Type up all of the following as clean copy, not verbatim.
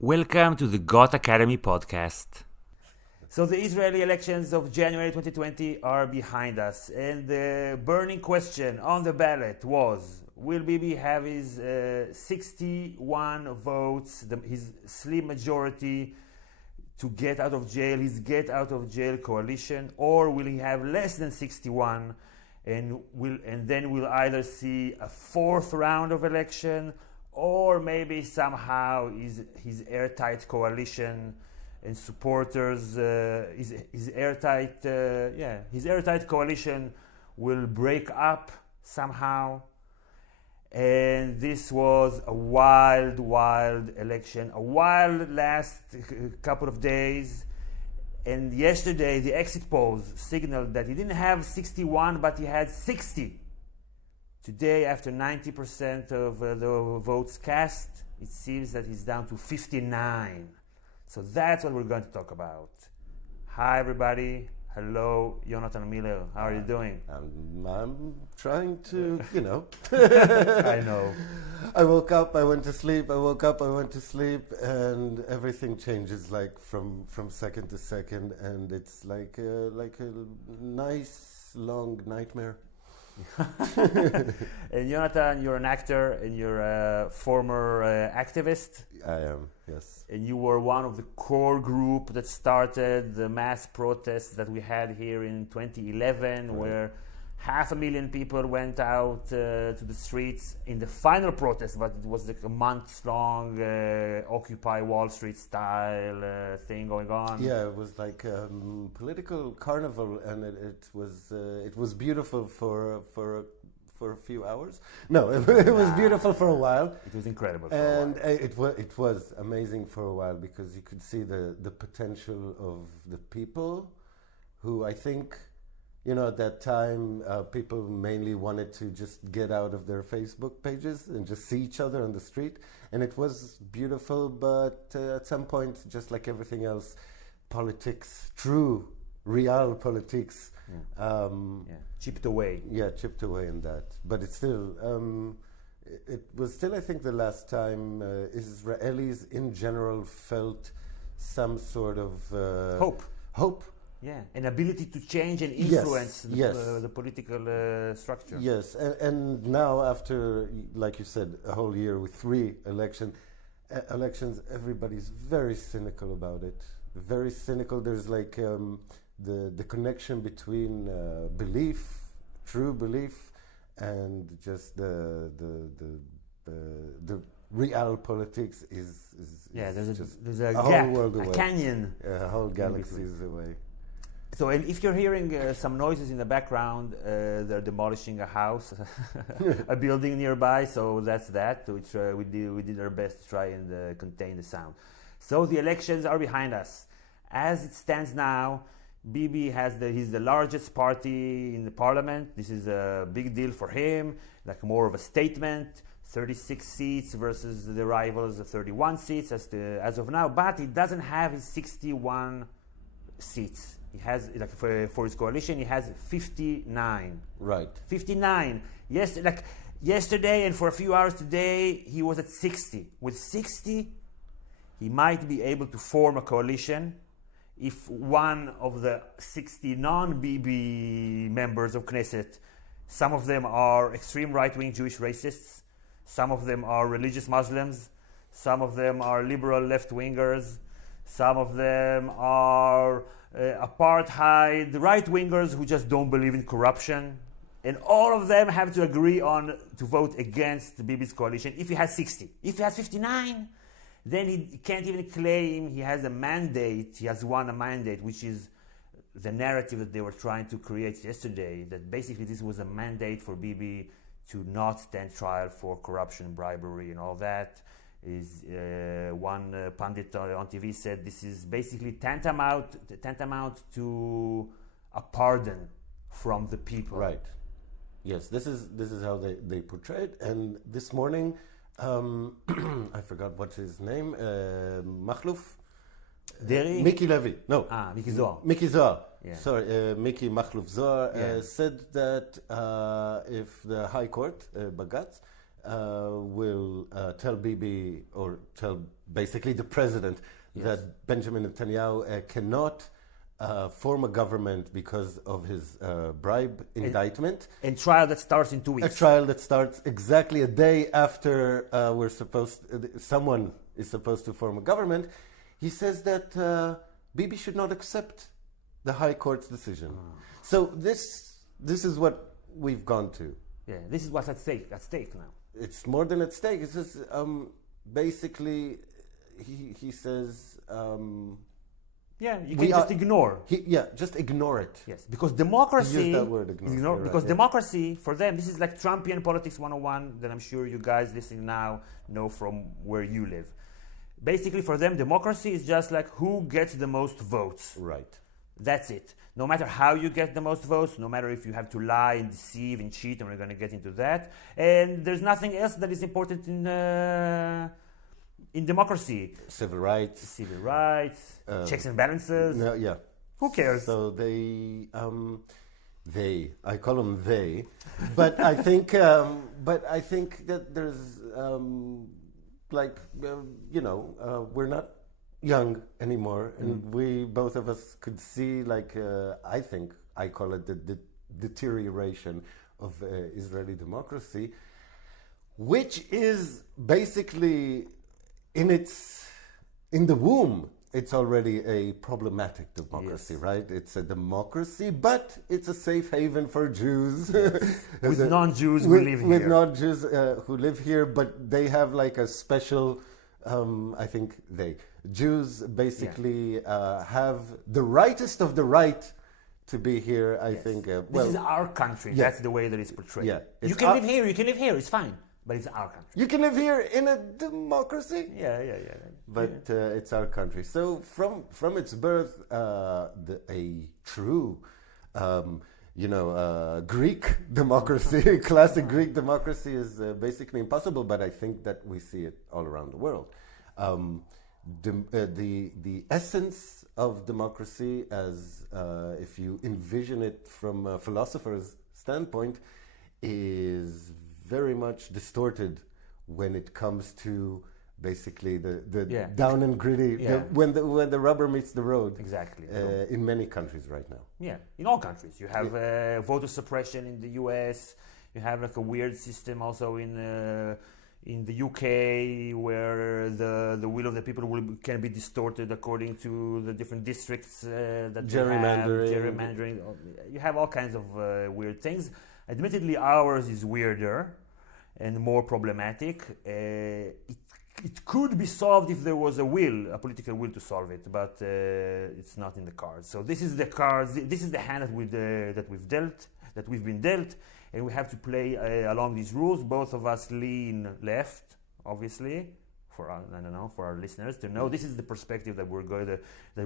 Welcome to the Got Academy podcast. So the Israeli elections of January 2020 are behind us, and the burning question on the ballot was, will Bibi have his 61 votes, his slim majority to get out of jail, his get out of jail coalition, or will he have less than 61 and then we'll either see a fourth round of election, or maybe somehow his airtight coalition and supporters, his airtight coalition will break up somehow. And this was a wild election, a wild last couple of days. And yesterday, the exit polls signaled that he didn't have 61, but he had 60. Today, after 90% of the votes cast, it seems that he's down to 59. So that's what we're going to talk about. Hi, everybody. Hello, Yonatan Miller. How are you doing? I'm trying to, I know. I woke up, I went to sleep, I woke up, I went to sleep, and everything changes like from second to second, and it's like a nice long nightmare. And Yonatan, you're an actor and you're a former activist. I am, yes. And you were one of the core group that started the mass protests that we had here in 2011, right, where 500,000 people went out to the streets in the final protest, but it was like a months-long Occupy Wall Street style thing going on. Yeah, it was like a political carnival, and it was beautiful for a few hours. No, it was beautiful for a while. It was incredible. And it was amazing for a while because you could see the potential of the people who, I think, at that time, people mainly wanted to just get out of their Facebook pages and just see each other on the street. And it was beautiful, but at some point, just like everything else, politics, true, real politics, chipped away. Yeah, chipped away in that. But it's still, it was still, I think, the last time Israelis in general felt some sort of Hope. Yeah, an ability to change and influence the political structure. Yes, and now after, like you said, a whole year with 3 elections, everybody's very cynical about it. Very cynical. There's like the connection between true belief, and just the real politics is there's a whole gap, world away. A canyon. A whole galaxy is away. So, and if you're hearing some noises in the background, they're demolishing a house, a building nearby. So that's that. Which we did our best to try and contain the sound. So the elections are behind us. As it stands now, Bibi he's the largest party in the parliament. This is a big deal for him, like more of a statement. 36 seats versus the rivals of 31 seats as of now. But he doesn't have his 61 seats. He has, like, for his coalition, he has 59. Right. 59. Yes, like yesterday and for a few hours today, he was at 60. With 60, he might be able to form a coalition if one of the 60 non-Bibi members of Knesset, some of them are extreme right-wing Jewish racists, some of them are religious Muslims, some of them are liberal left-wingers, some of them are apartheid right-wingers who just don't believe in corruption. And all of them have to agree to vote against Bibi's coalition if he has 60. If he has 59, then he can't even claim he has a mandate. He has won a mandate, which is the narrative that they were trying to create yesterday, that basically this was a mandate for Bibi to not stand trial for corruption, bribery, and all that. One pundit on TV said this is basically tantamount to a pardon from the people. Right. Yes, this is how they portray it. And this morning, I forgot what's his name, Machluf? Deri? Miki Levy. No. Miki Zohar. Miki Zohar. Yeah. Sorry, Miki Machluf Zohar said that if the High Court, Bagatz, will tell Bibi, or tell basically the president, that Benjamin Netanyahu cannot form a government because of his bribe indictment. And trial that starts in 2 weeks. A trial that starts exactly a day after someone is supposed to form a government. He says that Bibi should not accept the High Court's decision. So this is what we've gone to. Yeah, this is what's at stake now. It's more than at stake. It's just basically he says. You can just ignore. Just ignore it. Yes, because democracy. Use that word, ignore. Because democracy, for them, this is like Trumpian politics 101 that I'm sure you guys listening now know from where you live. Basically, for them, democracy is just like who gets the most votes. Right. That's it. No matter how you get the most votes, no matter if you have to lie and deceive and cheat, and we're going to get into that. And there's nothing else that is important in democracy. Civil rights, checks and balances. No, yeah. Who cares? So I call them they, but I think that there's we're not young anymore, and we both of us could see I think I call it the deterioration of Israeli democracy, which is basically in the womb. It's already a problematic democracy, right? It's a democracy, but it's a safe haven for Jews. With non-Jews who live here. With non-Jews who live here, but they have a special, Jews basically have the rightest of the right to be here, I think. This is our country. Yeah. That's the way that it's portrayed. Yeah. You can live here, it's fine. But it's our country. You can live here in a democracy. Yeah. But it's our country. So from its birth, a true, Greek democracy, classic Greek democracy, is basically impossible. But I think that we see it all around the world. The essence of democracy, as if you envision it from a philosopher's standpoint, is very much distorted when it comes to basically the down and gritty, when the rubber meets the road. Exactly. In many countries right now. Yeah, in all countries. You have voter suppression in the US. You have a weird system also in the UK, where the will of the people can be distorted according to the different districts that gerrymandering. You have all kinds of weird things. Admittedly, ours is weirder and more problematic. It could be solved if there was a political will to solve it, but it's not in the cards. So this is the cards. This is the hand that we've been dealt, and we have to play along these rules. Both of us lean left, obviously. For our listeners to know, this is the perspective that we're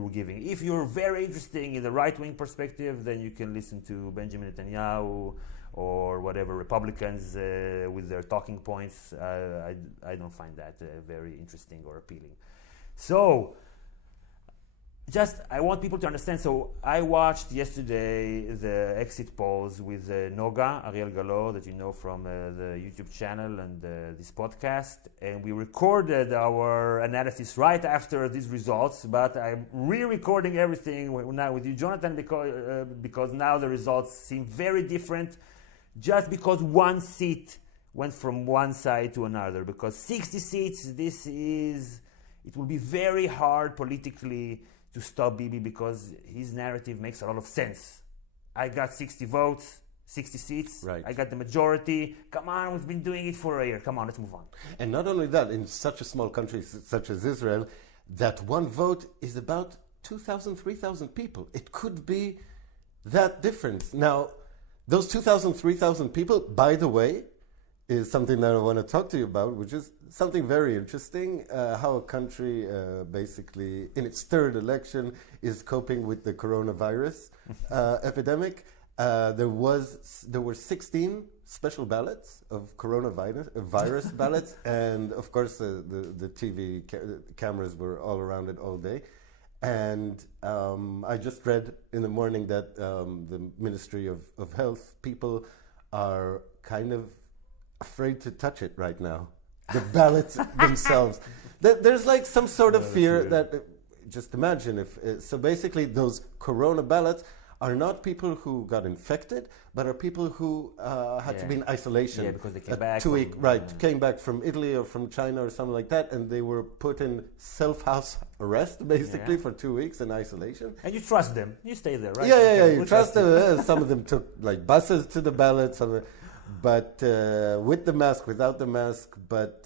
giving. If you're very interested in the right-wing perspective, then you can listen to Benjamin Netanyahu or whatever Republicans with their talking points. I don't find that very interesting or appealing. So, I want people to understand. So, I watched yesterday the exit polls with Noga, Ariel Galo, that you know from the YouTube channel and this podcast. And we recorded our analysis right after these results, but I'm re-recording everything now with you, Jonathan, because now the results seem very different, just because one seat went from one side to another. Because 60 seats, it will be very hard politically to stop Bibi, because his narrative makes a lot of sense. I got 60 votes, 60 seats. Right. I got the majority. Come on, we've been doing it for a year. Come on, let's move on. And not only that, in such a small country such as Israel, that one vote is about 2,000, 3,000 people. It could be that difference. Now, those 2,000, 3,000 people, by the way, is something that I want to talk to you about, which is something very interesting, how a country basically, in its third election, is coping with the coronavirus epidemic. There were 16 special ballots of coronavirus ballots, and of course the TV cameras were all around it all day. And I just read in the morning that the Ministry of Health people are kind of afraid to touch it right now. The ballots themselves. There's like some sort of fear that, just imagine if, so basically those corona ballots are not people who got infected, but are people who had to be in isolation. Yeah, because they came back. 2 week, came back from Italy or from China or something like that, and they were put in self-house arrest, basically, for 2 weeks in isolation. And you trust them. You stay there, right? Yeah, you trust them. Some of them took like buses to the ballots, but with the mask, without the mask, but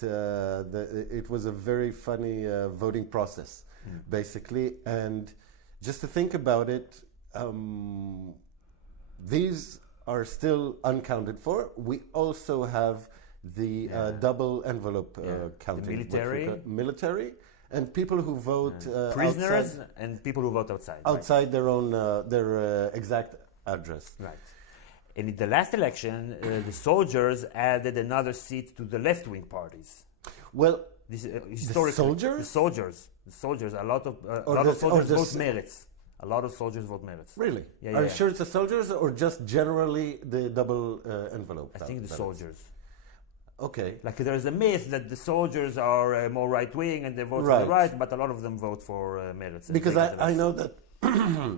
it was a very funny voting process, basically. And just to think about it, these are still uncounted for. We also have the double envelope counting. The military, and people who vote prisoners outside, and people who vote outside. Outside their own their exact address. Right. And in the last election, the soldiers added another seat to the left-wing parties. Well, this the soldiers. The soldiers. A lot of soldiers vote Meretz. A lot of soldiers vote Meretz. Really? Yeah, Are you sure it's the soldiers or just generally the double envelope? I think the soldiers. Okay. Like there's a myth that the soldiers are more right-wing and they vote for the right, but a lot of them vote for Meretz. Because I know that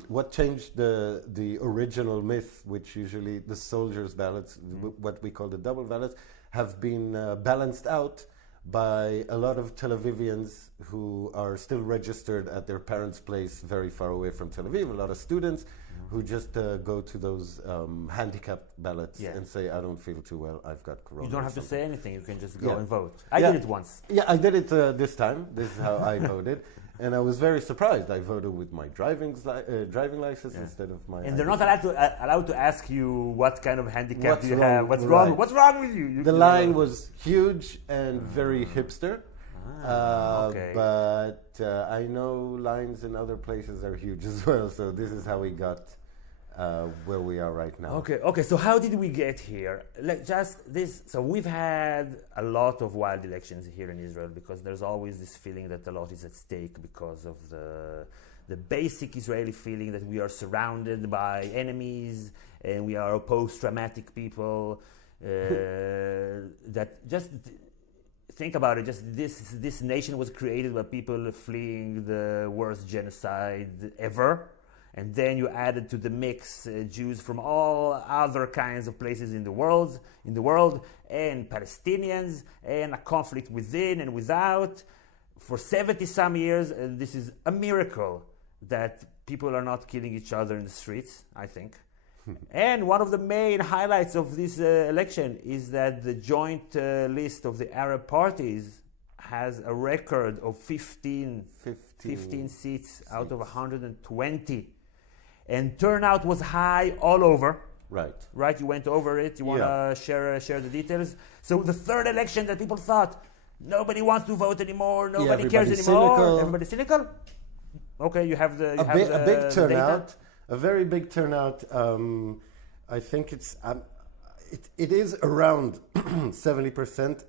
what changed the original myth, which usually the soldiers' ballots, what we call the double ballots, have been balanced out by a lot of Tel Avivians who are still registered at their parents' place very far away from Tel Aviv, a lot of students who just go to those handicapped ballots and say, I don't feel too well, I've got corona. You don't have to say anything, you can just go and vote. I did it once. Yeah, I did it this time. This is how I voted. And I was very surprised. I voted with my driving license instead of my... And they're not allowed to ask you what kind of handicap you have. What's wrong with you? The line was huge and very hipster. Okay. But I know lines in other places are huge as well. So this is how we got where we are right now. Okay. So how did we get here? So we've had a lot of wild elections here in Israel because there's always this feeling that a lot is at stake because of the basic Israeli feeling that we are surrounded by enemies and we are post-traumatic people. That just think about it. Just this nation was created by people fleeing the worst genocide ever. And then you added to the mix Jews from all other kinds of places in the world, and Palestinians, and a conflict within and without for 70-some years. And this is a miracle that people are not killing each other in the streets, I think. And one of the main highlights of this election is that the joint list of the Arab parties has a record of 15 seats out of 120. And turnout was high all over. Right, you went over it. You want to share the details? So the third election that people thought, nobody wants to vote anymore, nobody cares anymore. Cynical. Everybody's cynical? Okay, you have the a big turnout. Data? A very big turnout. I think it is around 70%,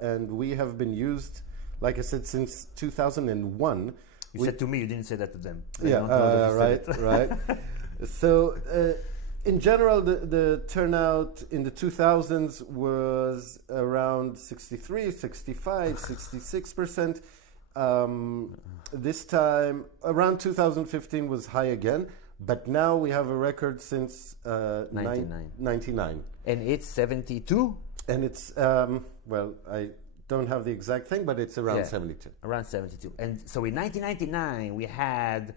and we have been used, like I said, since 2001. You said to me, you didn't say that to them. Right. So, in general, the turnout in the 2000s was around 63, 65, 66%. This time, around 2015 was high again, but now we have a record since 99. And it's 72? And it's, I don't have the exact thing, but it's around 72. Around 72. And so in 1999, we had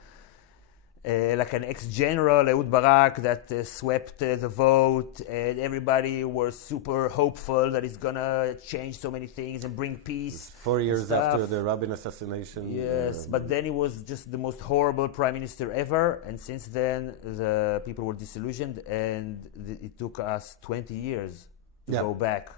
like an ex-general, Ehud Barak, that swept the vote, and everybody was super hopeful that it's going to change so many things and bring peace. 4 years after the Rabin assassination. Yes, but then he was just the most horrible prime minister ever, and since then the people were disillusioned, and it took us 20 years to go back.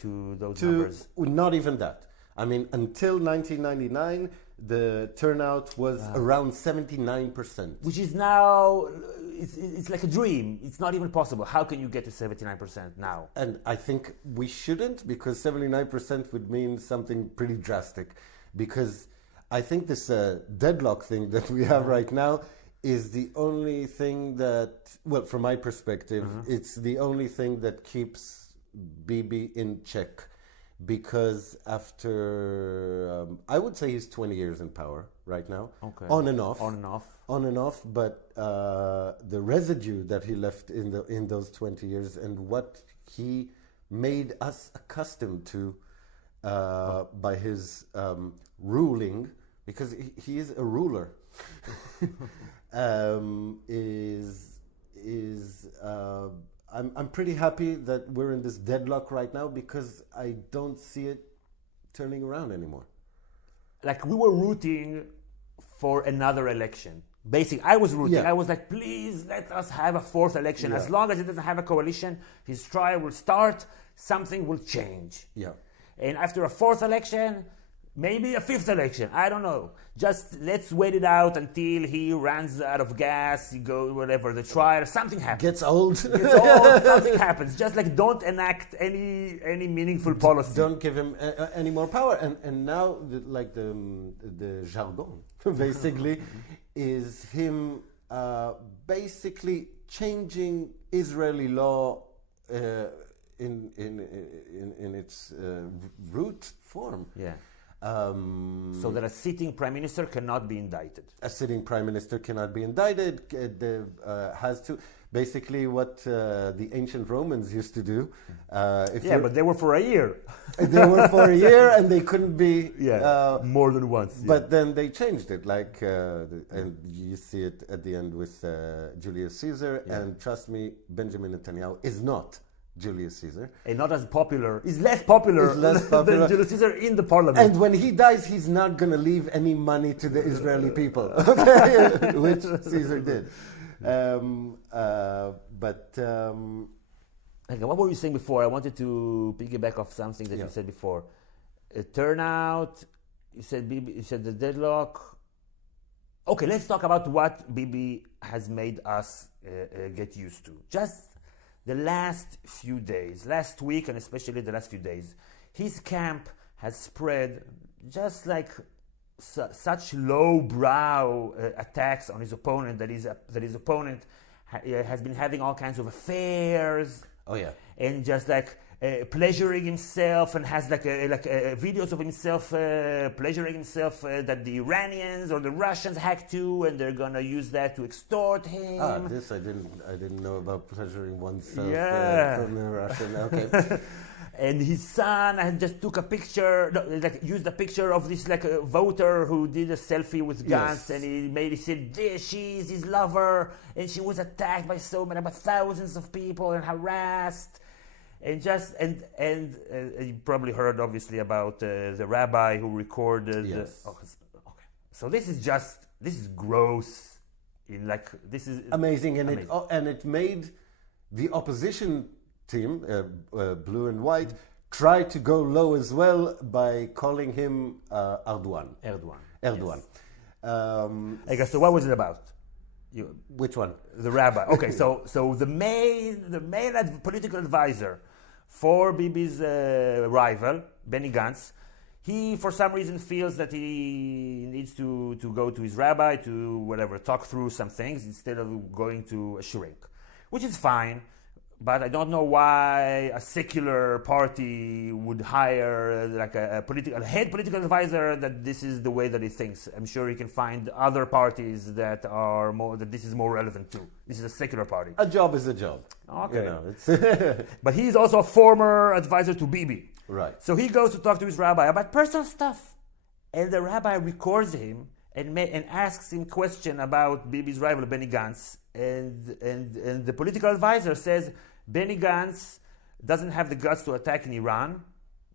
To those numbers. Not even that. I mean, until 1999, the turnout was around 79%. Which is now, it's like a dream. It's not even possible. How can you get to 79% now? And I think we shouldn't, because 79% would mean something pretty drastic. Because I think this deadlock thing that we have right now is the only thing that, well, from my perspective, it's the only thing that keeps Bibi in check, because after I would say he's 20 years in power right now, Okay. on and off, On and off. but the residue that he left in those 20 years and what he made us accustomed to by his ruling, because he is a ruler, I'm pretty happy that we're in this deadlock right now, because I don't see it turning around anymore. Like, we were rooting for another election. Basically, I was rooting. Yeah. I was like, please let us have a fourth election. Yeah. As long as it doesn't have a coalition, his trial will start, something will change. Yeah. And after a fourth election, maybe a fifth election, I don't know. Just let's wait it out until he runs out of gas, he goes, whatever, the trial, something happens. Gets old. It's all, something happens. Just like, don't enact any meaningful policy. Don't give him any more power. And now, the jargon, basically, is him basically changing Israeli law in its root form. Yeah. So that a sitting prime minister cannot be indicted. A sitting prime minister cannot be indicted. Has to basically what the ancient Romans used to do. But they were for a year. They were for a year, and they couldn't be more than once. But then they changed it, and you see it at the end with Julius Caesar. Yeah. And trust me, Benjamin Netanyahu is not Julius Caesar. And not as popular. He's less popular, than Julius Caesar in the parliament. And when he dies, he's not going to leave any money to the Israeli people, okay? Which Caesar did. Okay, what were you saying before? I wanted to piggyback off something that you said before. Turnout, you said the deadlock. Okay, let's talk about what Bibi has made us get used to. Just the last few days, last week, and especially the last few days, his camp has spread just like such low-brow attacks on his opponent that his opponent has been having all kinds of affairs. Oh yeah, and just like pleasuring himself, and has videos of himself pleasuring himself that the Iranians or the Russians hacked to, and they're gonna use that to extort him. This I didn't know about pleasuring oneself from the Russian. Okay. And his son just took a picture, used a picture of this a voter who did a selfie with guns, and he said she's his lover, and she was attacked by by thousands of people and harassed, and you probably heard obviously about the rabbi who recorded. Yes. Okay, so this is gross. This is amazing, and it made the opposition team, blue and white, try to go low as well by calling him Erdogan. Yes. Okay, so what was it about? Which one? The rabbi. Okay, so the main political advisor for Bibi's rival, Benny Gantz, he for some reason feels that he needs to go to his rabbi to talk through some things instead of going to a shrink, which is fine. But I don't know why a secular party would hire a head political advisor that this is the way that he thinks. I'm sure he can find other parties that this is more relevant to. This is a secular party. A job is a job. Okay. But he's also a former advisor to Bibi. Right. So he goes to talk to his rabbi about personal stuff. And the rabbi records him and asks him question about Bibi's rival, Benny Gantz. And the political advisor says, Benny Gantz doesn't have the guts to attack in Iran,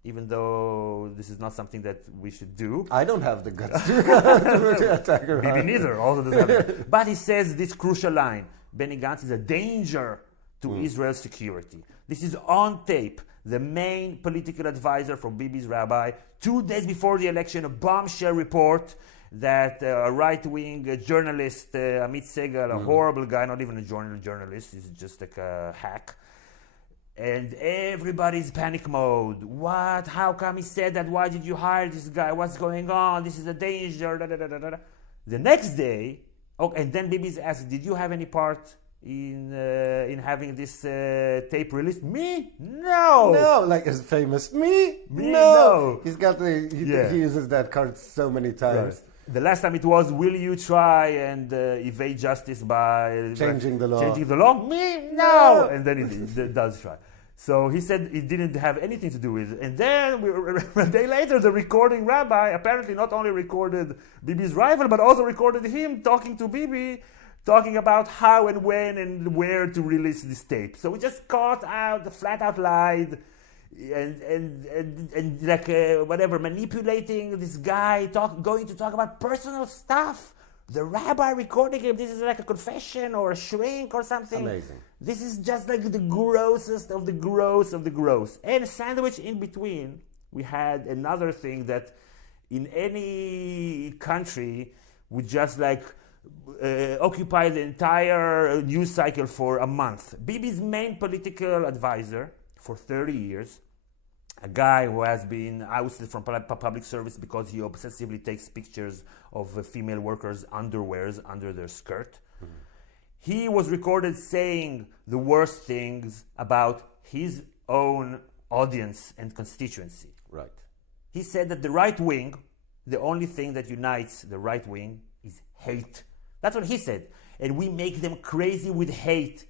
even though this is not something that we should do. I don't have the guts to attack Iran. Bibi neither, also doesn't have. But he says this crucial line: Benny Gantz is a danger to Israel's security. This is on tape. The main political advisor for Bibi's rabbi, 2 days before the election, a bombshell report that a right-wing journalist, Amit Segal, a horrible guy, not even a journalist, he's just like a hack. And everybody's panic mode. What? How come he said that? Why did you hire this guy? What's going on? This is a danger. Da, da, da, da, da. The next day, and then Bibi's asked, did you have any part in having this tape released? Me? No. No, like his famous me? Me? No. No. He's got he uses that card so many times. Right. The last time it was, will you try and evade justice by Changing the law. Changing the law? Me? No. And then it does try. So he said it didn't have anything to do with it. And then a day later, the recording rabbi apparently not only recorded Bibi's rival, but also recorded him talking to Bibi, talking about how and when and where to release this tape. So we just flat out lied, and like whatever, manipulating this guy, going to talk about personal stuff. The rabbi recording him, this is like a confession or a shrink or something. Amazing. This is just like the grossest of the gross of the gross. And sandwiched in between, we had another thing that in any country would just like occupy the entire news cycle for a month. Bibi's main political advisor for 30 years, a guy who has been ousted from public service because he obsessively takes pictures of female workers' underwears under their skirt. Mm-hmm. He was recorded saying the worst things about his own audience and constituency. Right. He said that the right wing, the only thing that unites the right wing is hate. That's what he said. And we make them crazy with hate.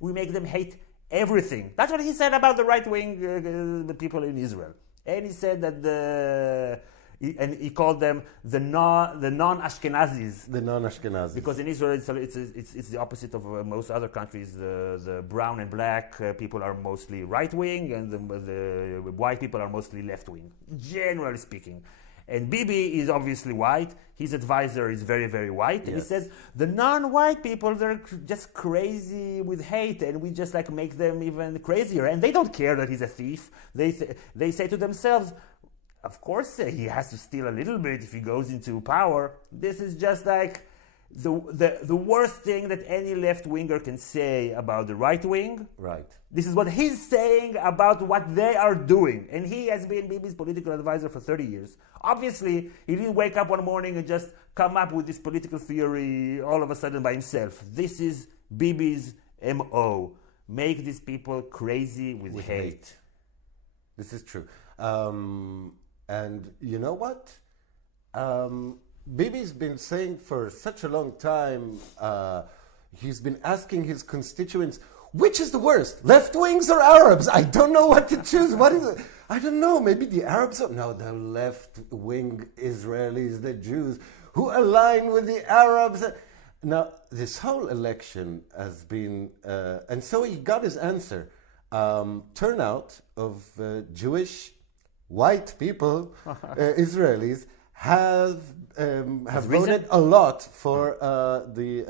We make them hate everything. That's what he said about the right-wing people in Israel. And he said that he called them the non-Ashkenazis. The non-Ashkenazis. Because in Israel, it's the opposite of most other countries. The brown and black people are mostly right-wing, and the white people are mostly left-wing, generally speaking. And Bibi is obviously white. His advisor is very, very white. And he says, the non-white people, they're just crazy with hate, and we just like make them even crazier. And they don't care that he's a thief. They say to themselves, of course he has to steal a little bit if he goes into power. This is just like the worst thing that any left-winger can say about the right wing. Right. This is what he's saying about what they are doing. And he has been Bibi's political advisor for 30 years. Obviously, he didn't wake up one morning and just come up with this political theory all of a sudden by himself. This is Bibi's MO. Make these people crazy with hate. This is true. And you know what? Bibi's been saying for such a long time, he's been asking his constituents, which is the worst, left wings or Arabs? I don't know what to choose. What is it? I don't know. Maybe the Arabs? No, the left wing Israelis, the Jews, who align with the Arabs. Now, this whole election has been, and so he got his answer. Turnout of Jewish white people, Israelis, have voted a lot for the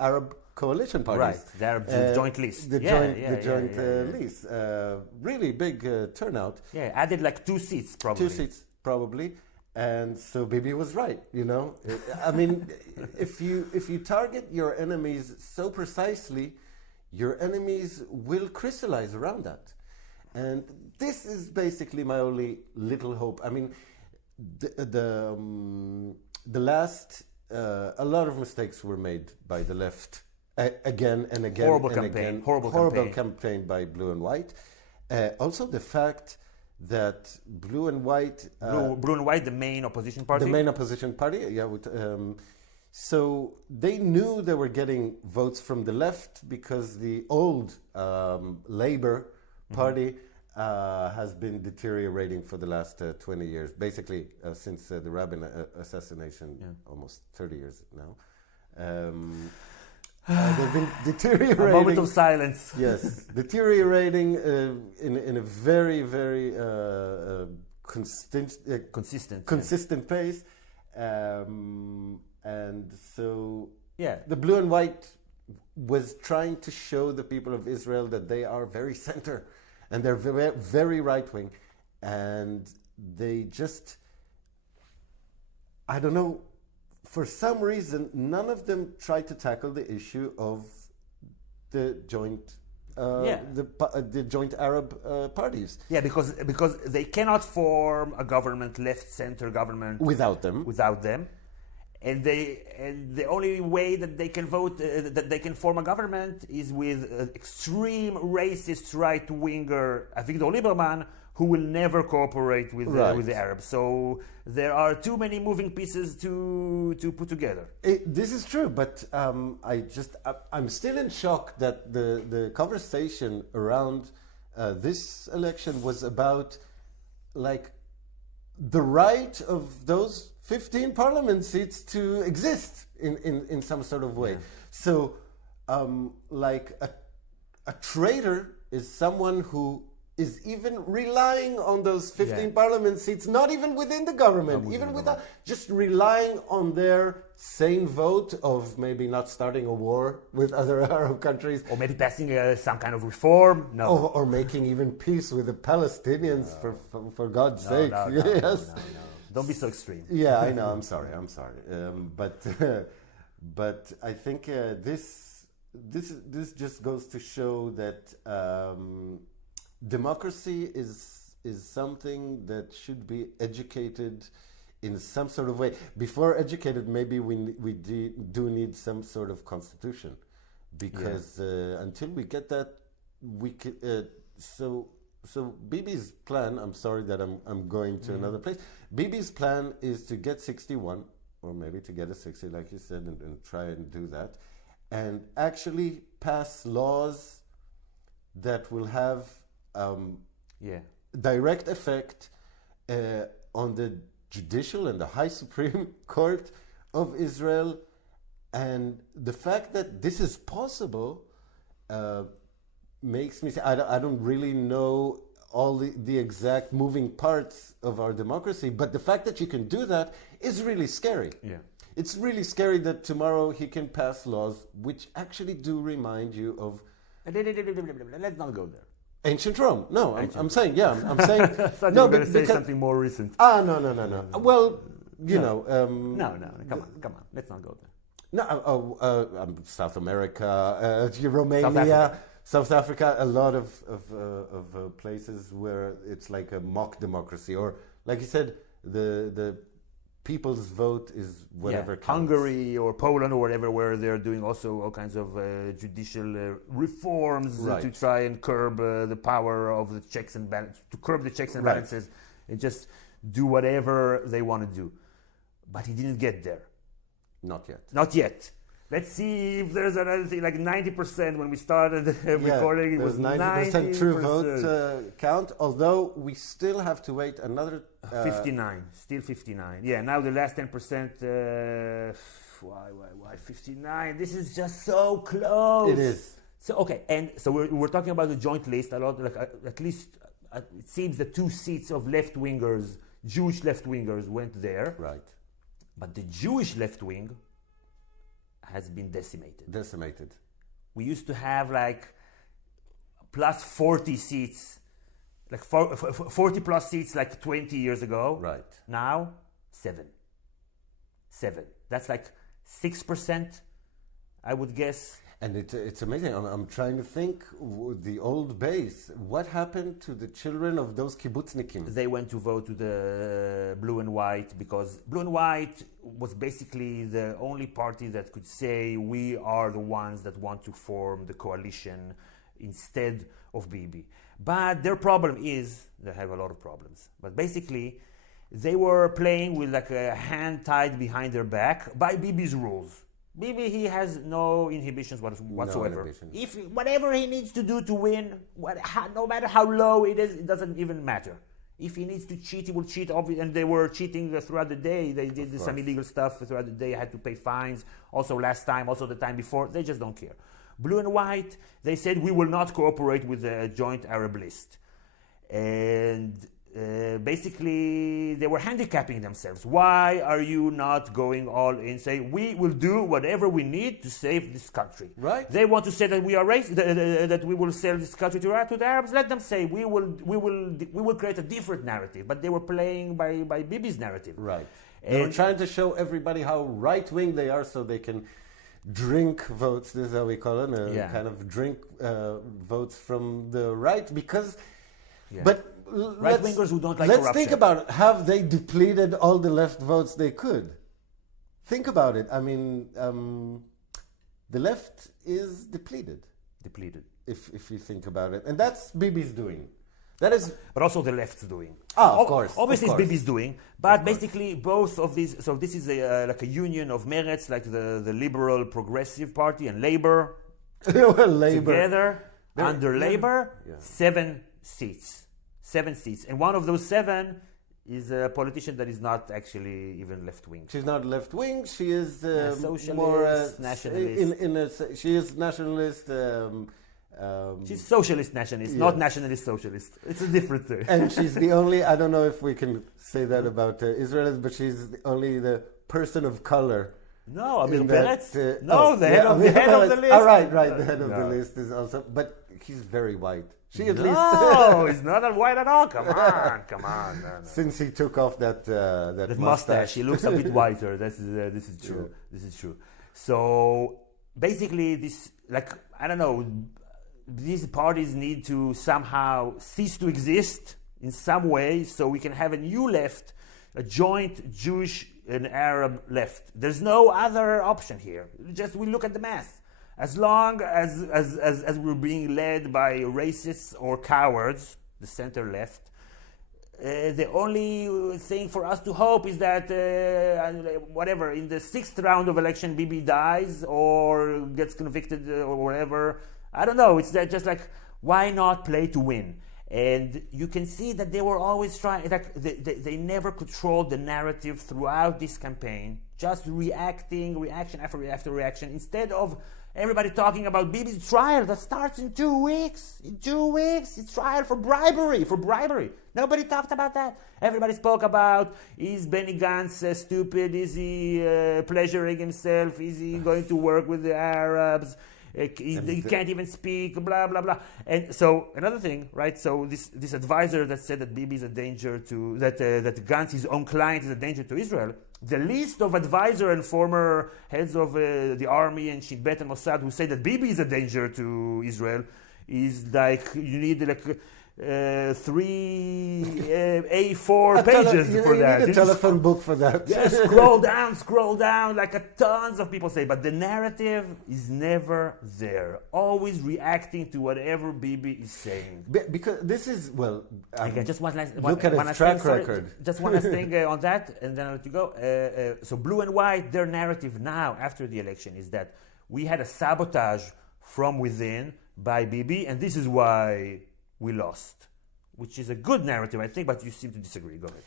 Arab coalition parties. Right, the Arab joint list. The joint list. Really big turnout. Yeah, added like 2 seats probably. 2 seats probably. And so Bibi was right, you know. I mean, if you target your enemies so precisely, your enemies will crystallize around that. And this is basically my only little hope. I mean, the last a lot of mistakes were made by the left again and again. Horrible campaign by Blue and White. Also, the fact that Blue and White, the main opposition party. The main opposition party, yeah. So they knew they were getting votes from the left because the old Labour Party has been deteriorating for the last 20 years, basically since the Rabin assassination, almost 30 years now. They've been deteriorating. A moment of silence. Yes, deteriorating in a very, very consistent pace. And so the Blue and White was trying to show the people of Israel that they are very center and they're very, very right-wing. And they just, I don't know, for some reason, none of them tried to tackle the issue of the joint the joint Arab parties. Yeah, because they cannot form a government, left-center government without them. and the only way that they can vote, that they can form a government, is with extreme racist right-winger Avigdor Lieberman, who will never cooperate with the Arabs. So there are too many moving pieces to put together. This is true, but I'm still in shock that the conversation around this election was about like the right of those 15 parliament seats to exist in some sort of way. Yeah. So like a traitor is someone who is even relying on those 15 parliament seats, not even within the government, even without, just relying on their sane vote of maybe not starting a war with other Arab countries. Or maybe passing some kind of reform. No. Or making even peace with the Palestinians, for God's sake. Yes. No. Don't be so extreme. Yeah, I know, I'm sorry. But I think this just goes to show that democracy is something that should be educated in some sort of way. Before educated, maybe we do need some sort of constitution, because until we get that, we could. So Bibi's plan. I'm sorry that I'm going to another place. Bibi's plan is to get 61, or maybe to get a 60, like you said, and try and do that, and actually pass laws that will have direct effect on the judicial and the High Supreme Court of Israel. And the fact that this is possible makes me say, I don't really know all the exact moving parts of our democracy, but the fact that you can do that is really scary. Yeah. It's really scary that tomorrow he can pass laws which actually do remind you of... Let's not go there. Ancient Rome. No, I'm saying, I'm saying... I thought you were going to say something more recent. No. Well, you know... No, come on. Let's not go there. No, South America, Romania... South Africa, a lot of places where it's like a mock democracy, or like you said, the people's vote is whatever counts. Hungary or Poland or whatever, where they're doing also all kinds of judicial reforms to try and curb the power of the checks and balances, to curb the checks and balances, and just do whatever they want to do. But he didn't get there. Not yet. Let's see if there's another thing, like 90% when we started recording. It was 90% true vote count, although we still have to wait another... 59, still 59. Yeah, now the last 10%, why 59? This is just so close. It is. So, okay, and so we're talking about the joint list a lot, like at least it seems the 2 seats of left-wingers, Jewish left-wingers went there. Right. But the Jewish left-wing has been decimated. We used to have like plus 40 seats, like 40 plus seats like 20 years ago. Right. Now, 7. That's like 6%, I would guess. And it's amazing. I'm trying to think, the old base, what happened to the children of those kibbutznikim? They went to vote to the Blue and White, because Blue and White was basically the only party that could say we are the ones that want to form the coalition instead of Bibi. But their problem is, they have a lot of problems, but basically they were playing with like a hand tied behind their back by Bibi's rules. Bibi, he has no inhibitions whatsoever. No inhibitions. If whatever he needs to do to win, no matter how low it is, it doesn't even matter. If he needs to cheat, he will cheat. And they were cheating throughout the day. They did some illegal stuff throughout the day. Had to pay fines. Also last time, also the time before. They just don't care. Blue and White, they said we will not cooperate with the joint Arab list. And basically they were handicapping themselves. Why are you not going all in, say we will do whatever we need to save this country? Right. They want to say that we are racist, that we will sell this country to the Arabs. Let them say we will create a different narrative. But they were playing by Bibi's narrative. Right. They were trying to show everybody how right wing they are, so they can drink votes. This is how we call it. Kind of drink votes from the right, because. Yeah. But right-wingers who don't like corruption. Let's think about it. Have they depleted all the left votes they could? think about it. I mean, the left is depleted. If you think about it, and that's Bibi's doing. That is, but also the left's doing. Of course. Obviously, of course. it's Bibi's doing, but basically both of these. So this is like a union of Meretz, like the liberal progressive party, and Labor. Well, Labor Together under yeah. Labor, Yeah. 7 seats, and one of those 7 is a politician that is not actually even left wing. She's not left wing. She is socialist, more nationalist. She is nationalist. She's socialist nationalist, not nationalist socialist. It's a different thing. And she's the only. I don't know if we can say that about Israelis, but she's only the person of color. No, Amir Peretz. the head of the list. Oh, right. The head of the list is also, but he's very white. She at least. No, he's not white at all. Come on. No. Since he took off that mustache, he looks a bit whiter. This is true. Yeah. This is true. So basically, this, like, I don't know, these parties need to somehow cease to exist in some way, so we can have a new left, a joint Jewish and Arab left. There's no other option here. Just we look at the math. As long as we're being led by racists or cowards, the center left, the only thing for us to hope is that whatever, in the 6th round of election, Bibi dies or gets convicted or whatever. I don't know. It's that just like, why not play to win? And you can see that they were always trying, like they never controlled the narrative throughout this campaign, just reaction after reaction, instead of everybody talking about Bibi's trial that starts in 2 weeks. In 2 weeks, it's trial for bribery. Nobody talked about that. Everybody spoke about, is Benny Gantz stupid? Is he pleasuring himself? Is he going to work with the Arabs? He can't even speak, blah, blah, blah. And so, another thing, right? So, this advisor that said that Bibi is a danger to, that Gantz, his own client, is a danger to Israel, the list of advisor and former heads of the army and Shin Bet and Mossad who say that Bibi is a danger to Israel is like, you need like 3 A4 pages for that. You need a telephone book for that. Yeah, scroll down, like tons of people say, but the narrative is never there. Always reacting to whatever Bibi is saying. Because this is, well... okay, just one last... look at his track record. Just one last thing on that, and then I'll let you go. So blue and white, their narrative now, after the election, is that we had a sabotage from within by Bibi, and this is why we lost, which is a good narrative, I think, but you seem to disagree. Go ahead.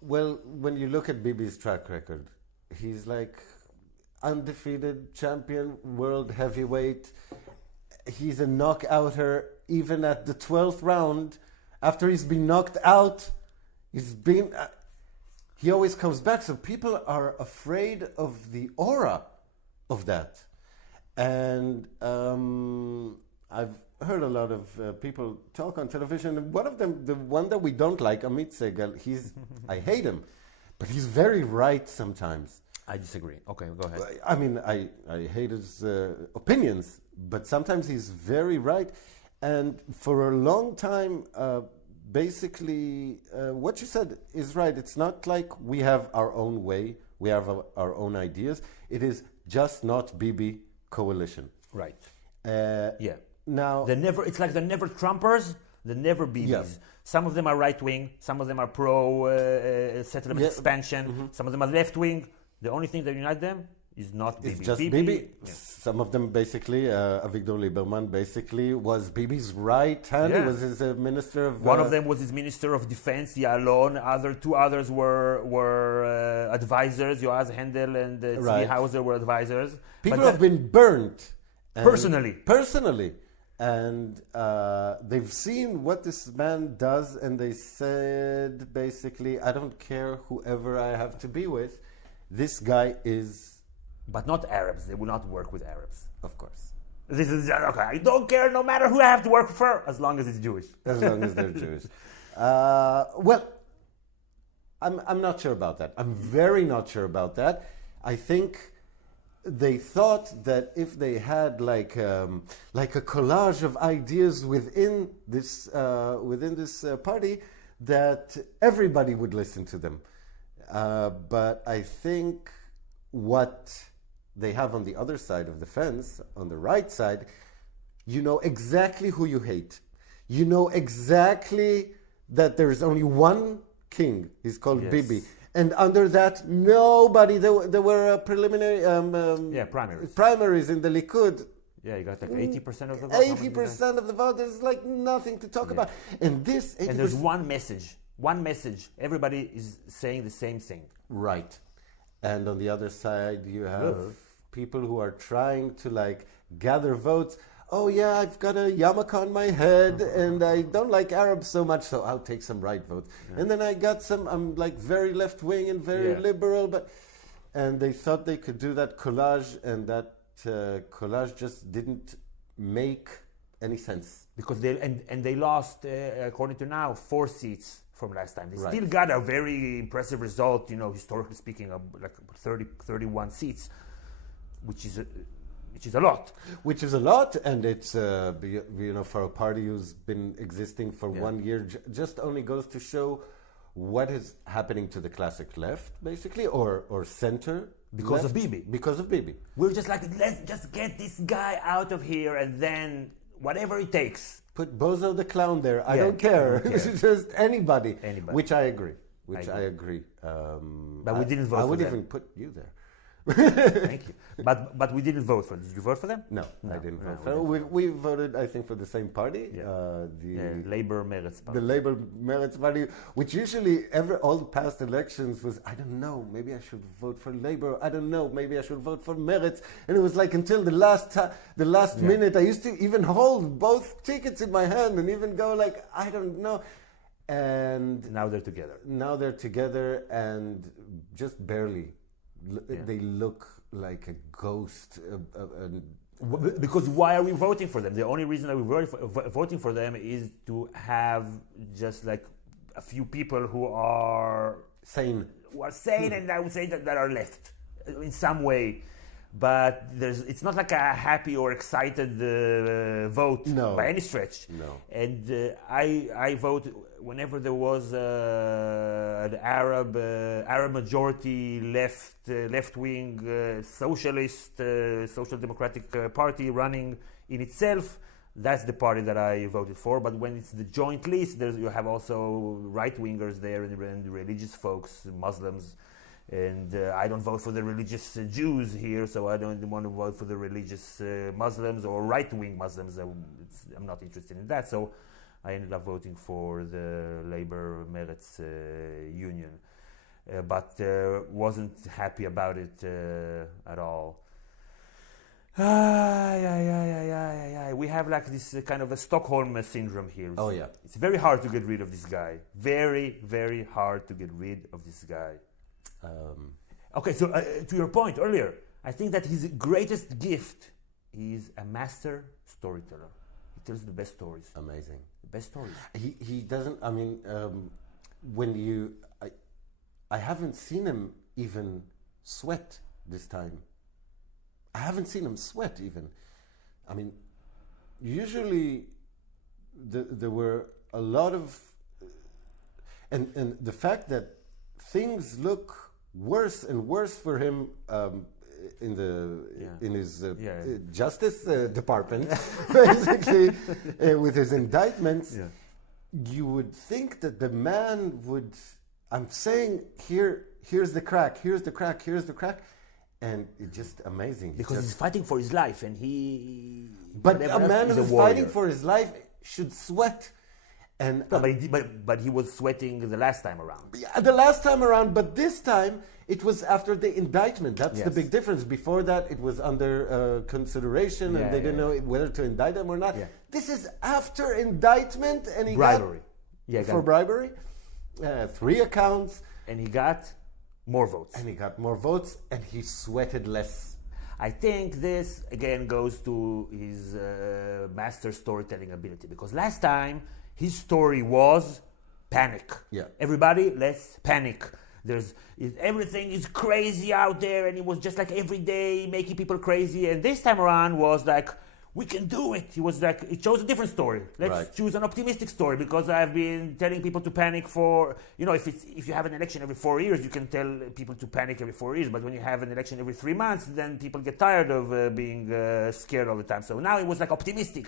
Well, when you look at Bibi's track record, he's like undefeated champion, world heavyweight. He's a knockouter. Even at the 12th round, after he's been knocked out, he always comes back. So people are afraid of the aura of that. And I've heard a lot of people talk on television, and one of them, the one that we don't like, Amit Segal, I hate him, but he's very right sometimes. I disagree. Okay, go ahead. I mean, I hate his opinions, but sometimes he's very right. And for a long time, basically, what you said is right. It's not like we have our own way, we have our own ideas. It is just not Bibi coalition. Right. Yeah. Now, it's like the never Trumpers, the never Bibis. Yeah. Some of them are right wing, some of them are pro settlement expansion, mm-hmm. Some of them are left wing. The only thing that unites them is not Bibi. It's just Bibi. Yeah. Some of them basically, Avigdor Lieberman basically was Bibi's right hand. He was his minister of... One of them was his minister of defense, Ya'alon. 2 others were advisors. Yoaz Hendel and Tzvi Hauser were advisors. People have been burnt. Personally. And they've seen what this man does, and they said, basically, I don't care whoever I have to be with. This guy is... But not Arabs. They will not work with Arabs. Of course. This is, okay, I don't care no matter who I have to work for, as long as it's Jewish. As long as they're Jewish. Well, I'm not sure about that. I'm very not sure about that. I think... they thought that if they had like a collage of ideas within this party, that everybody would listen to them. But I think what they have on the other side of the fence, on the right side, you know exactly who you hate. You know exactly that there's only one king. He's called Bibi. And under that, nobody, there were preliminary primaries in the Likud. Yeah, you got like 80% of the vote. 80% of the vote, there's like nothing to talk about. And this... And there's one message. Everybody is saying the same thing. Right. And on the other side, you have people who are trying to like gather votes. Oh yeah, I've got a yarmulke on my head and I don't like Arabs so much, so I'll take some right votes. Yeah. And then I'm like very left-wing and very liberal, and they thought they could do that collage, and that collage just didn't make any sense. Because they lost, according to now, 4 seats from last time. They still got a very impressive result, historically speaking, of like 31 seats, which is a lot. Which is a lot, and it's, for a party who's been existing for 1 year, just only goes to show what is happening to the classic left, basically, or center. Because of Bibi. Because of Bibi. We're just like, let's just get this guy out of here, and then whatever it takes. Put Bozo the Clown there. I don't care. Just anybody. Which I agree. I agree. But we didn't vote for them. I would even put you there. Thank you. But we didn't vote for them. Did you vote for them? No, I didn't vote for them. We voted, I think, for the same party. The Labor Meretz party. The Labor Meretz party, which usually all the past elections was, I don't know, maybe I should vote for Labor. I don't know, maybe I should vote for Meretz. And it was like until the last minute, I used to even hold both tickets in my hand and even go like, I don't know. And now they're together. And just barely. They look like a ghost. Because why are we voting for them? The only reason that we're voting for them is to have just like a few people who are sane. And I would say that are left in some way. But it's not like a happy or excited vote by any stretch. No. And I vote whenever there was an Arab majority left wing socialist social democratic party running in itself. That's the party that I voted for. But when it's the joint list, you have also right wingers there and religious folks, Muslims. And I don't vote for the religious Jews here, so I don't want to vote for the religious Muslims or right-wing Muslims. I'm not interested in that, so I ended up voting for the Labor Meretz union, but wasn't happy about it at all. We have like this kind of a Stockholm syndrome here. It's very hard to get rid of this guy. Very, very hard to get rid of this guy. Okay, so to your point earlier, I think that his greatest gift is a master storyteller. He tells the best stories. Amazing. The best stories. He doesn't, I haven't seen him even sweat this time. I haven't seen him sweat even. I mean, usually there were a lot of, and the fact that things look worse and worse for him in his justice department, basically, with his indictments. Yeah. You would think that the man would. I'm saying here's the crack, and it's just amazing. Because he's fighting for his life, and But a man who's fighting for his life should sweat. And, but he was sweating the last time around. Yeah, the last time around, but this time it was after the indictment. That's the big difference. Before that, it was under consideration, and they didn't know whether to indict him or not. Yeah. This is after indictment, and he bribery. For bribery, 3 accounts, and he got more votes. And he sweated less. I think this again goes to his master storytelling ability, because last time his story was panic. Yeah. Everybody, let's panic. Everything is crazy out there, and it was just like every day making people crazy. And this time around was like, we can do it. He was like, it chose a different story. Let's choose an optimistic story, because I've been telling people to panic for, if you have an election every 4 years, you can tell people to panic every 4 years. But when you have an election every 3 months, then people get tired of being scared all the time. So now it was like optimistic.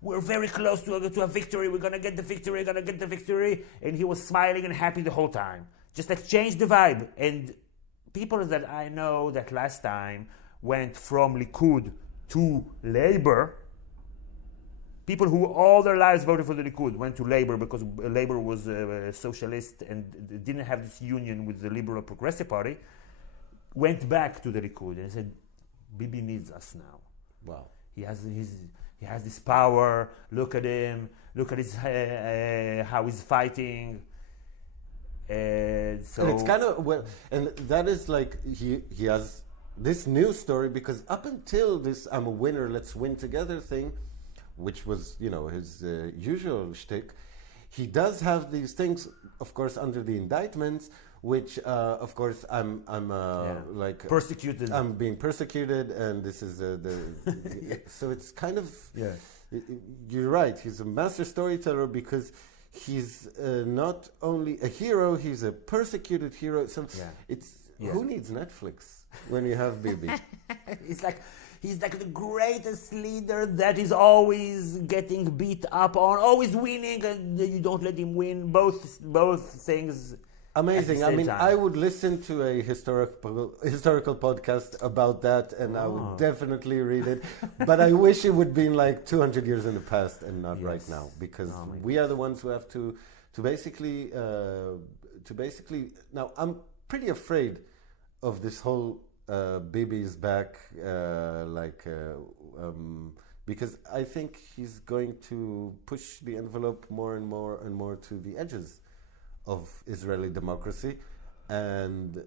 We're very close to a victory. We're going to get the victory. And he was smiling and happy the whole time. Just like change the vibe. And people that I know that last time went from Likud to Labor, people who all their lives voted for the Likud went to Labor because Labor was socialist and didn't have this union with the Liberal Progressive Party, went back to the Likud and said, Bibi needs us now. Wow. He has this power. Look at him. Look at his how he's fighting. And it's kind of and that is like he has this new story, because up until this "I'm a winner, let's win together" thing, which was his usual shtick, he does have these things, of course, under the indictments, which of course I'm like persecuted. I'm being persecuted, and this is so it's kind of you're right. He's a master storyteller, because he's not only a hero, he's a persecuted hero. So who needs Netflix when you have Bibi? He's like the greatest leader that is always getting beat up on, always winning, and you don't let him win. Both things. Amazing. I mean, I would listen to a historical podcast about that, and I would definitely read it. But I wish it would be like 200 years in the past and not right now, because we are the ones who have to basically Now, I'm pretty afraid of this whole Bibi's back, because I think he's going to push the envelope more and more to the edges of Israeli democracy, and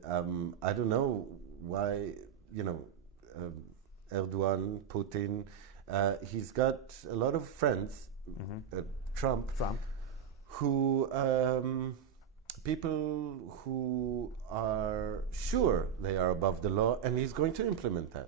I don't know why, Erdogan, Putin, he's got a lot of friends, Trump, who people who are sure they are above the law, and he's going to implement that.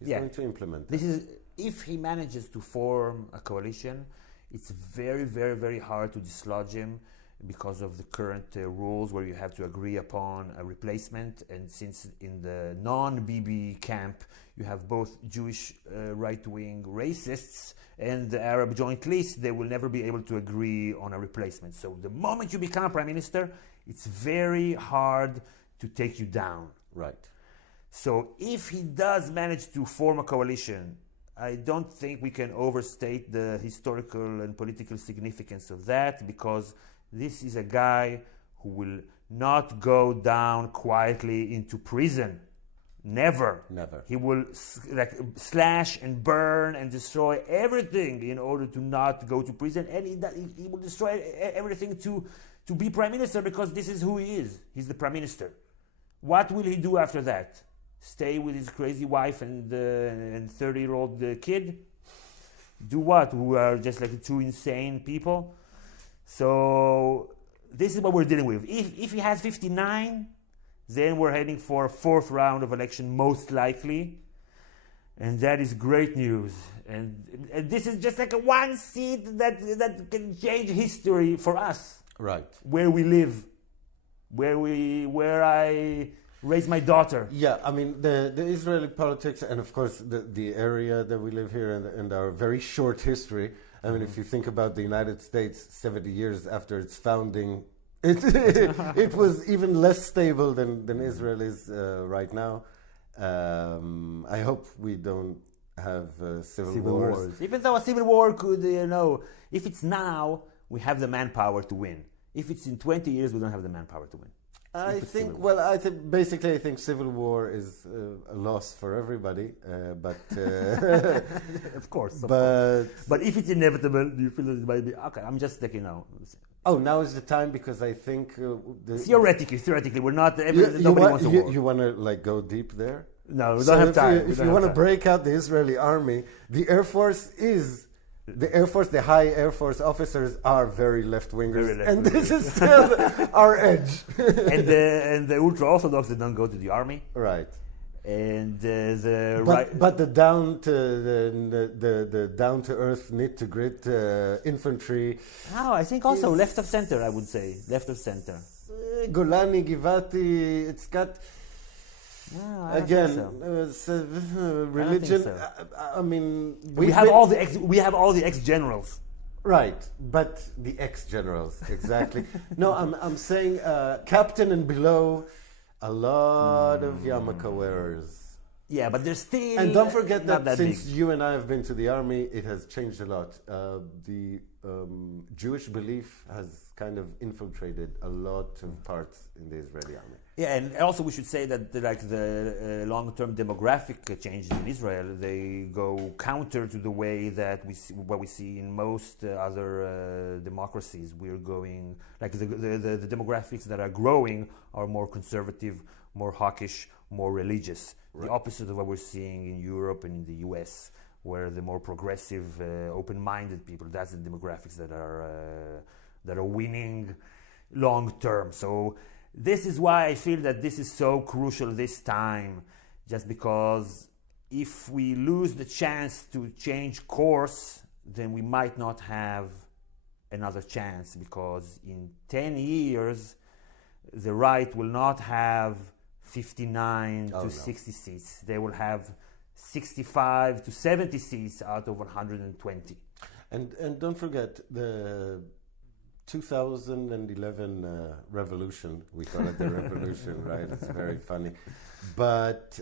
He's going to implement that. This is, if he manages to form a coalition, it's very, very, very hard to dislodge him, because of the current rules where you have to agree upon a replacement. And since in the non-Bibi camp you have both Jewish right-wing racists and the Arab joint list, they will never be able to agree on a replacement. So the moment you become prime minister, it's very hard to take you down. Right. So if he does manage to form a coalition, I don't think we can overstate the historical and political significance of that, because this is a guy who will not go down quietly into prison. Never. Never. He will slash and burn and destroy everything in order to not go to prison, and he will destroy everything to be prime minister, because this is who he is. He's the prime minister. What will he do after that? Stay with his crazy wife and 30-year-old kid? Do what? Who are just like two insane people? So this is what we're dealing with. If he has 59, then we're heading for a fourth round of election, most likely. And that is great news. And this is just like a one seat that can change history for us. Right. Where we live. Where I raise my daughter. Yeah, I mean, the Israeli politics, and of course the area that we live here, and our very short history. I mean, if you think about the United States 70 years after its founding, it was even less stable than Israel is right now. I hope we don't have civil wars. Even though a civil war could, if it's now, we have the manpower to win. If it's in 20 years, we don't have the manpower to win. I think civil war is a loss for everybody, but of course. But if it's inevitable, do you feel that it might be okay? I'm just thinking now. Oh, now is the time, because I think theoretically, we're not. Nobody wants a war. You want to go deep there? No, we don't have time. If you want to break out the Israeli army, the Air Force, the high Air Force officers are very left-wingers, and this is still our edge. and the ultra-Orthodox, they don't go to the army. Right. and the But the down to the down to earth, knit to grit infantry. No, I think also left of center. I would say left of center. Golani, Givati. It's got. No, Again, religion. I mean, we have all the ex generals. Right, but the ex-generals, exactly. No, I'm saying captain and below, a lot of yarmulke wearers. Yeah, but there's still. And don't forget that since big. you and I have been to the army, it has changed a lot. The Jewish belief has kind of infiltrated a lot of parts in the Israeli army. Yeah, and also we should say that the long-term demographic changes in Israel, they go counter to the way that what we see in most other democracies. We're going, like the demographics that are growing are more conservative, more hawkish, more religious. Right. The opposite of what we're seeing in Europe and in the US, where the more progressive, open-minded people, that's the demographics that are winning long-term. So this is why I feel that this is so crucial this time, just because if we lose the chance to change course, then we might not have another chance, because in 10 years, the right will not have 59 to 60 seats. They will have 65 to 70 seats out of 120. And don't forget the 2011 revolution. We call it the revolution, right? It's very funny. But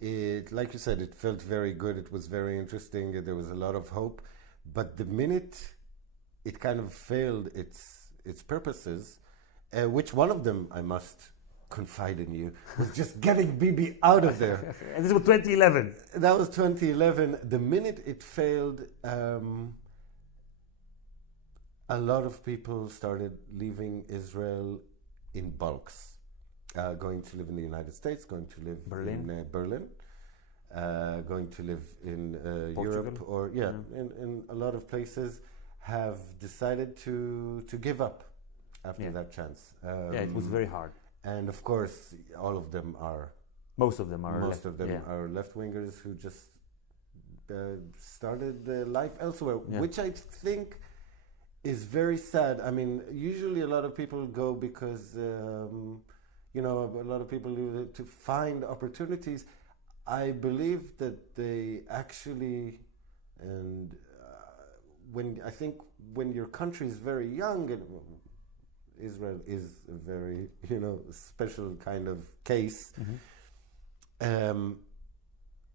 it, like you said, it felt very good. It was very interesting. There was a lot of hope. But the minute it kind of failed its purposes, which one of them, I must confide in you, was just getting Bibi out of there. And this was 2011. That was 2011. The minute it failed, a lot of people started leaving Israel in bulks, going to live in the United States, going to live in Berlin, going to live in Europe, or in a lot of places, have decided to give up after that chance. It was very hard. And of course, most of them are left-wingers who just started their life elsewhere, which I think is very sad. I mean, usually a lot of people go because, a lot of people do to find opportunities. I believe that they actually, and when your country is very young, and Israel is a very, special kind of case. Mm-hmm.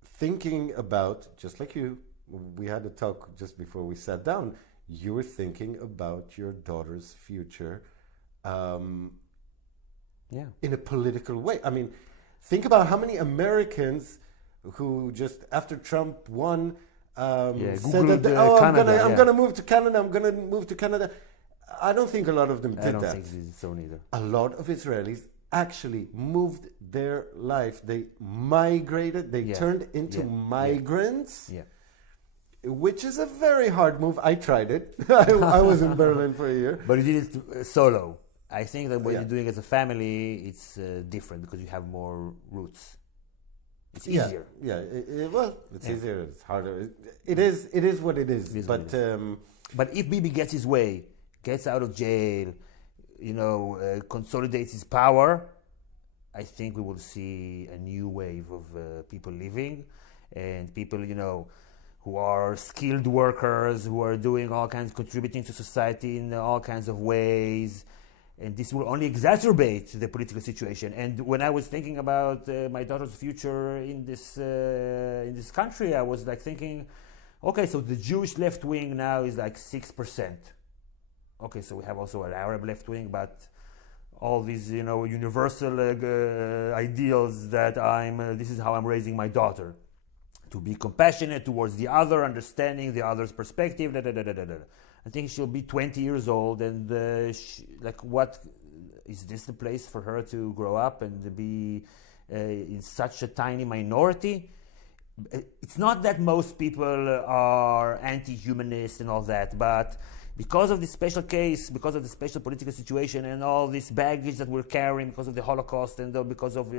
Thinking about, just like you, we had a talk just before we sat down, you were thinking about your daughter's future in a political way. I mean, think about how many Americans who just after Trump won said that, I'm going to move to Canada. I don't think a lot of them did that. I don't think so neither. A lot of Israelis actually moved their life. They migrated. They turned into migrants. Yeah. Which is a very hard move. I tried it. I was in Berlin for a year. But you did it solo. I think that when you're doing it as a family, it's different because you have more roots. It's easier. Yeah. It's easier. It's harder. It is what it is. But if Bibi gets his way, gets out of jail, consolidates his power, I think we will see a new wave of people living, and people, who are skilled workers, who are doing all kinds, contributing to society in all kinds of ways, and this will only exacerbate the political situation. And when I was thinking about my daughter's future in this country, I was like thinking, okay, so the Jewish left wing now is like 6%. Okay, so we have also an Arab left wing, but all these, universal ideals that this is how I'm raising my daughter. To be compassionate towards the other, understanding the other's perspective, I think she'll be 20 years old, and what is this the place for her to grow up and be in such a tiny minority? It's not that most people are anti-humanist and all that, but because of this special case, because of the special political situation and all this baggage that we're carrying because of the Holocaust and because of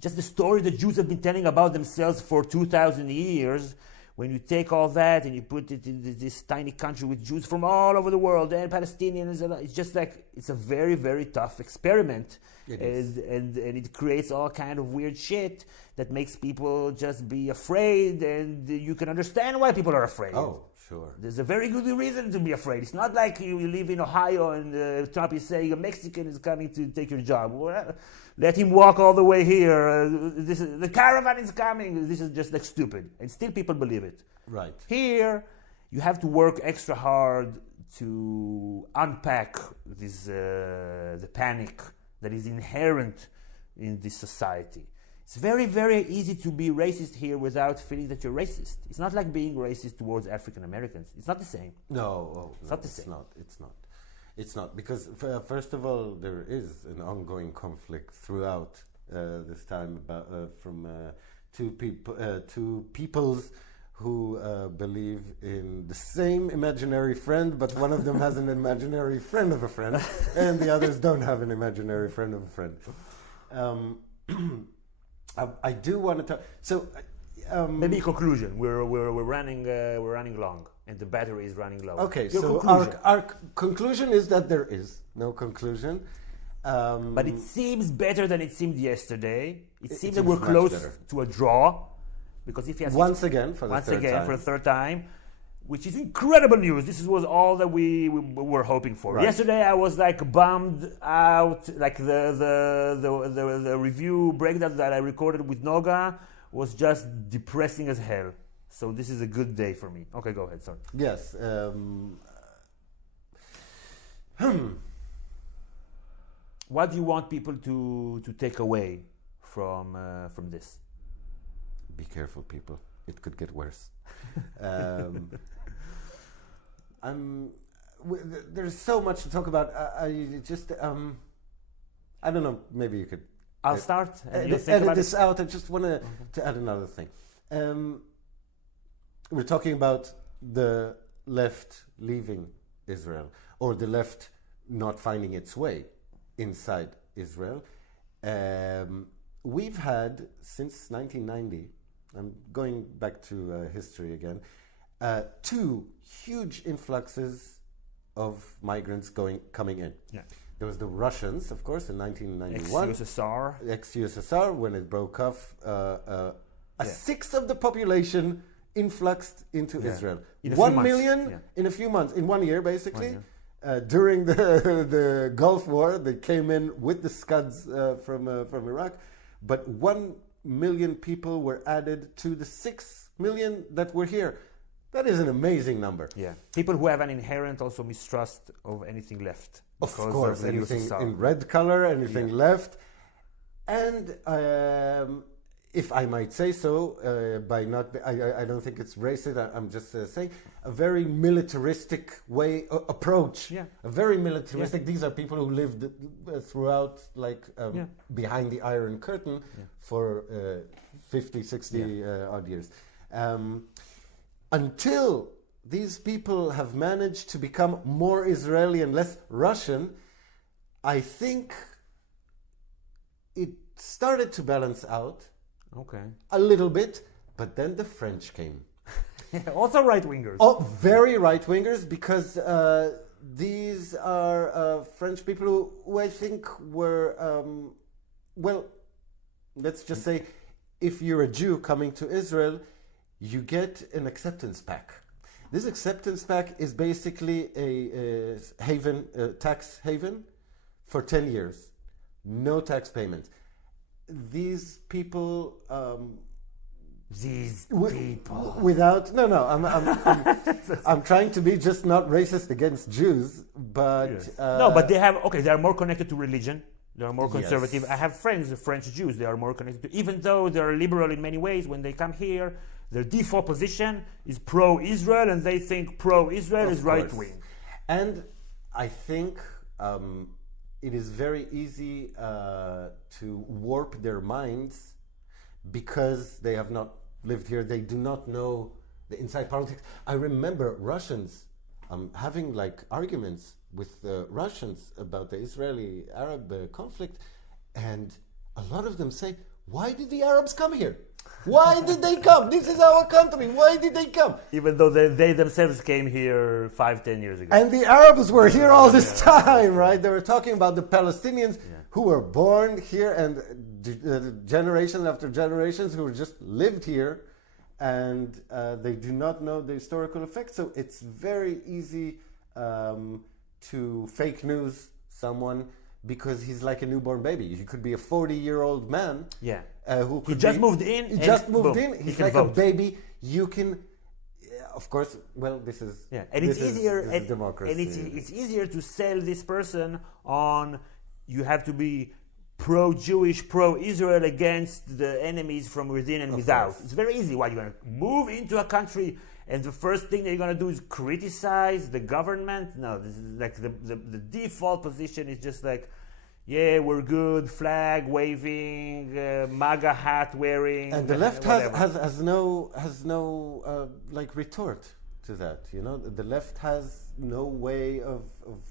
just the story the Jews have been telling about themselves for 2,000 years, when you take all that and you put it in this tiny country with Jews from all over the world and Palestinians, it's just like, it's a very, very tough experiment. And it creates all kind of weird shit that makes people just be afraid, and you can understand why people are afraid. Oh, sure. There's a very good reason to be afraid. It's not like you live in Ohio and Trump is saying a Mexican is coming to take your job. Well, let him walk all the way here. The caravan is coming. This is just like stupid. And still people believe it. Right. Here, you have to work extra hard to unpack this, the panic that is inherent in this society. It's very, very easy to be racist here without feeling that you're racist. It's not like being racist towards African Americans. It's not the same. It's not the same. It's not, because first of all, there is an ongoing conflict throughout this time about, from two peoples who believe in the same imaginary friend, but one of them has an imaginary friend of a friend, and the others don't have an imaginary friend of a friend. I do want to talk. So maybe a conclusion. We're running long, and the battery is running low. Okay, Your so conclusion. our conclusion is that there is no conclusion. But it seems better than it seemed yesterday. It seems that seems we're much close better. to a draw, because if he has Once again for the third time, which is incredible news. This was all that we were hoping for. Right. Yesterday I was like bummed out. Like the review breakdown that I recorded with Noga was just depressing as hell. So this is a good day for me. Okay, go ahead. Sorry. Yes. What do you want people to take away from this? Be careful, people. It could get worse. There's so much to talk about. I don't know. Maybe you could. I'll start. And you think edit about this out. I just want to add another thing. We're talking about the left leaving Israel, or the left not finding its way inside Israel. We've had, since 1990, I'm going back to history again, two huge influxes of migrants coming in. Yeah. There was the Russians, of course, in 1991. Ex-USSR, when it broke off, a sixth of the population influxed into Israel. 1 million in a few months, in 1 year, basically. 1 year. During the Gulf War, they came in with the Scuds from Iraq, but 1 million people were added to the 6 million that were here. That is an amazing number. Yeah, people who have an inherent also mistrust of anything left. Of course, anything USSR. in red color, anything left. And if I might say so, I don't think it's racist, I'm just saying, a very militaristic approach. Yeah. A very militaristic, these are people who lived throughout, behind the Iron Curtain for 50, 60 odd years. Until these people have managed to become more Israeli and less Russian, I think it started to balance out. Okay. A little bit, but then the French came. Also right-wingers. Oh, very right-wingers, because these are French people who I think were, let's just say, if you're a Jew coming to Israel, you get an acceptance pack. This acceptance pack is basically a tax haven for 10 years. No tax payment. These people... Without... I'm trying to be just not racist against Jews, but... Yes. No, but they are more connected to religion. They are more conservative. Yes. I have friends, French Jews, they are more connected to... Even though they are liberal in many ways, when they come here, their default position is pro-Israel, and they think pro-Israel is right-wing. And I think it is very easy to warp their minds because they have not lived here. They do not know the inside politics. I remember Russians having like arguments with the Russians about the Israeli-Arab conflict, and a lot of them say, "Why did the Arabs come here? Why did they come? This is our country. Why did they come?" Even though they themselves came here 5-10 years ago. And the Arabs were here all this time, right? They were talking about the Palestinians who were born here, and generation after generations who just lived here, and they do not know the historical effect. So it's very easy to fake news someone because he's like a newborn baby. He could be a 40-year-old man. Yeah. Who could just moved in. He just moved in. He He's can like vote. a baby. You can, of course. Well, this is and this it's easier. This is democracy. And it's easier to sell this person on. You have to be pro-Jewish, pro-Israel against the enemies from within and without. course. It's very easy. Why you're going to move into a country and the first thing that you're going to do is criticize the government? No, this is like the default position is just like, yeah, we're good, flag waving, MAGA hat wearing, And the left whatever. has no like retort to that. You know, the left has no way of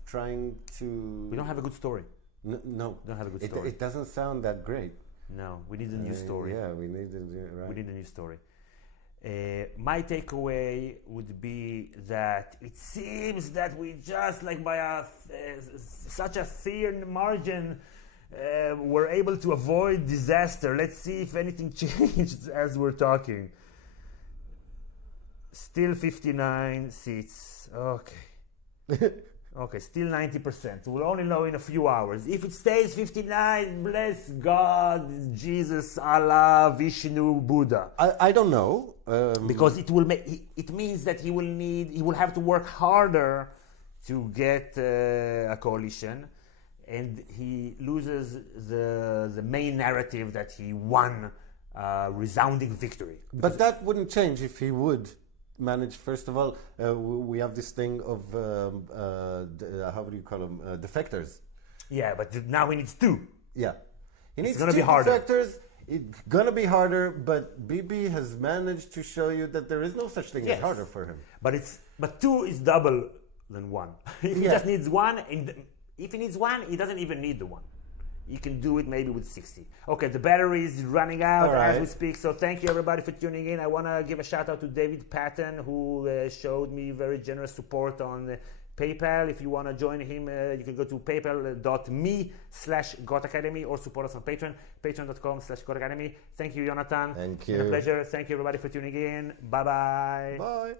trying to. We don't have a good story. No, We don't have a good story. It doesn't sound that great. No, we need a new story. Yeah, we need to right. We need a new story. My takeaway would be that it seems that we just like by such a thin margin were able to avoid disaster. Let's see if anything changed as we're talking. Still 59 seats. Okay. Okay, still 90%. We'll only know in a few hours. If it stays 59, bless God, Jesus, Allah, Vishnu, Buddha. I don't know. Because it will it means that he will have to work harder to get a coalition, and he loses the main narrative that he won a resounding victory. But that wouldn't change if he would manage. First of all, we have this thing of how do you call them, defectors. Yeah, but now he needs two. Yeah, he needs gonna two be harder. defectors. It's gonna be harder, but Bibi has managed to show you that there is no such thing as harder for him. But two is double than one. If he Yeah. just needs one, and if he needs one, he doesn't even need the one. You can do it maybe with 60. Okay, the battery is running out as we speak. So thank you everybody for tuning in. I want to give a shout out to David Patton, who showed me very generous support on PayPal. If you want to join him, you can go to paypal.me/GotAcademy or support us on Patreon, patreon.com/GotAcademy. Thank you, Yonatan. Thank It's been you. a pleasure. Thank you everybody for tuning in. Bye-bye. Bye.